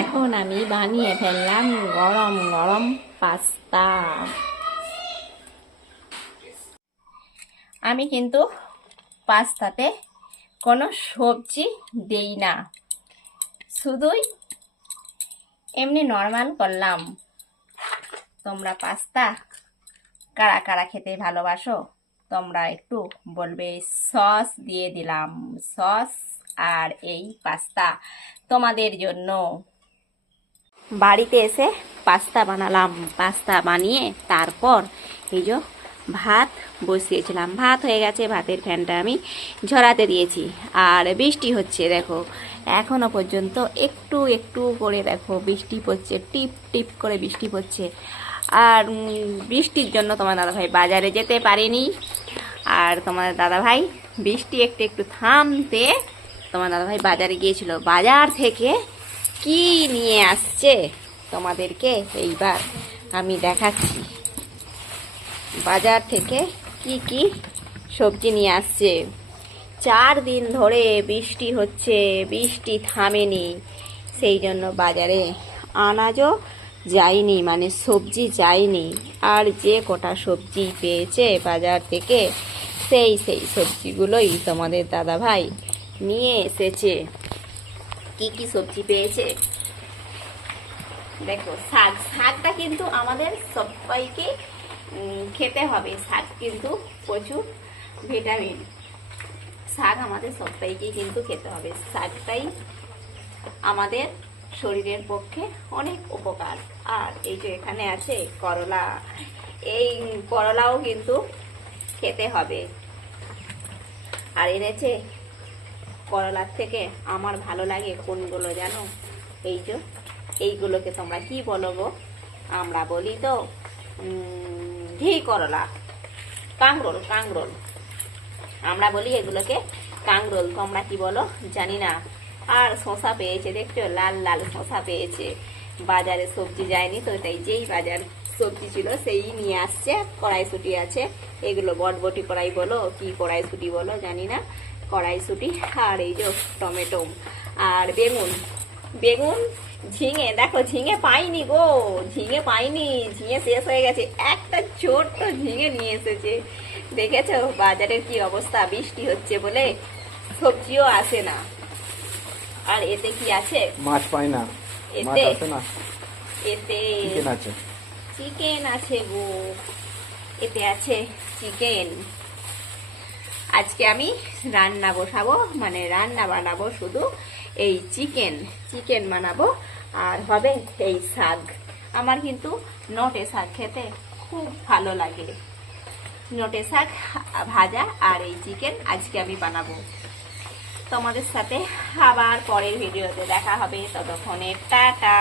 এখন আমি বানিয়ে ফেললাম গরম গরম পাস্তা। আমি কিন্তু পাস্তাতে কোনো সবজি দেই না, শুধুই এমনি নর্মাল করলাম। তোমরা পাস্তা কারা কারা খেতে ভালোবাসো তোমরা একটু বলবে। সস দিয়ে দিলাম, সস আর এই পাস্তা তোমাদের জন্য। বাড়িতে এসে পাস্তা বানালাম, পাস্তা বানিয়ে তারপর এই যে ভাত বসিয়েছিলাম। ভাত হয়ে গেছে, ভাতের ফ্যানটা আমি ঝরাতে দিয়েছি। আর বৃষ্টি হচ্ছে দেখো, এখনো পর্যন্ত একটু একটু করে দেখো বৃষ্টি পড়ছে, টিপ টিপ করে বৃষ্টি পড়ছে। আর বৃষ্টির জন্য তোমার দাদাভাই বাজারে যেতে পারেনি। আর তোমার দাদাভাই বৃষ্টি একটু একটু থামতে তোমার দাদাভাই বাজারে গিয়েছিল। বাজার থেকে কি নিয়ে আসছে তোমাদেরকে এইবার আমি দেখাচ্ছি। বাজার থেকে কি কি সবজি নিয়ে আসছে। 4 দিন ধরে বৃষ্টি হচ্ছে, বৃষ্টি থামেনি, সেই জন্য বাজারে আনাজও যায়নি, মানে সবজি যায়নি। আর যে কটা সবজি পেয়েছে বাজার থেকে সেই সবজিগুলোই তোমাদের দাদাভাই নিয়ে এসেছে। কি কি সবজি পেয়েছে দেখো। শাকটা কিন্তু আমাদের সবাইকে খেতে হবে। শাক কিন্তু প্রচুর ভিটামিন, শাক আমাদের সবাইকে কিন্তু খেতে হবে। শাকটাই আমাদের শরীরের পক্ষে অনেক উপকার। আর এই যে এখানে আছে করলা, এই করলাও কিন্তু খেতে হবে। আর এনেছে করলার থেকে আমার ভালো লাগে কোনগুলো জানো? এই যে এইগুলোকে তোমরা কি বলো গো? আমরা বলি তো ঘি করলা, কাঁকরোল, কাঁকরোল আমরা বলি এগুলোকে কাঁকরোল। তোমরা কি বলো জানি না। আর শশা পেয়েছে, দেখছো লাল লাল শশা পেয়েছে। বাজারে সবজি যায়নি তো, তাই যেই বাজার সবজি ছিল সেই নিয়ে আসছে। কড়াইশুঁটি আছে, এগুলো বটবটি কড়াই বলো কি কড়াইশুঁটি বলো জানি না, কড়াইশুঁটি। আর এই যে টমেটো আর বেগুন, বেগুন, ঝিঙে। দেখো ঝিঙে পাইনি গো, ঝিঙে পাইনি, ঝিঙে শেষ হয়ে গেছে। একটা ছোট্ট ঝিঙে নিয়ে এসেছে। দেখেছো বাজারের কি অবস্থা? বৃষ্টি হচ্ছে বলে সবজিও আসে না। আর এতে কি আছে? মাছ পাই না, মাছ এতে আসে না। এতে চিকেন আছে, চিকেন আছে গো, এতে আছে চিকেন। আজকে আমি রান্না বসাবো, মানে রান্না বানাবো শুধু এই চিকেন, চিকেন বানাবো। আর হবে এই শাক। আমার কিন্তু নটে শাক খেতে খুব ভালো লাগে। নটে শাক ভাজা আর এই চিকেন আজকে আমি বানাবো। তোমাদের সাথে আবার পরের ভিডিওতে দেখা হবে। ততক্ষণে টাটা।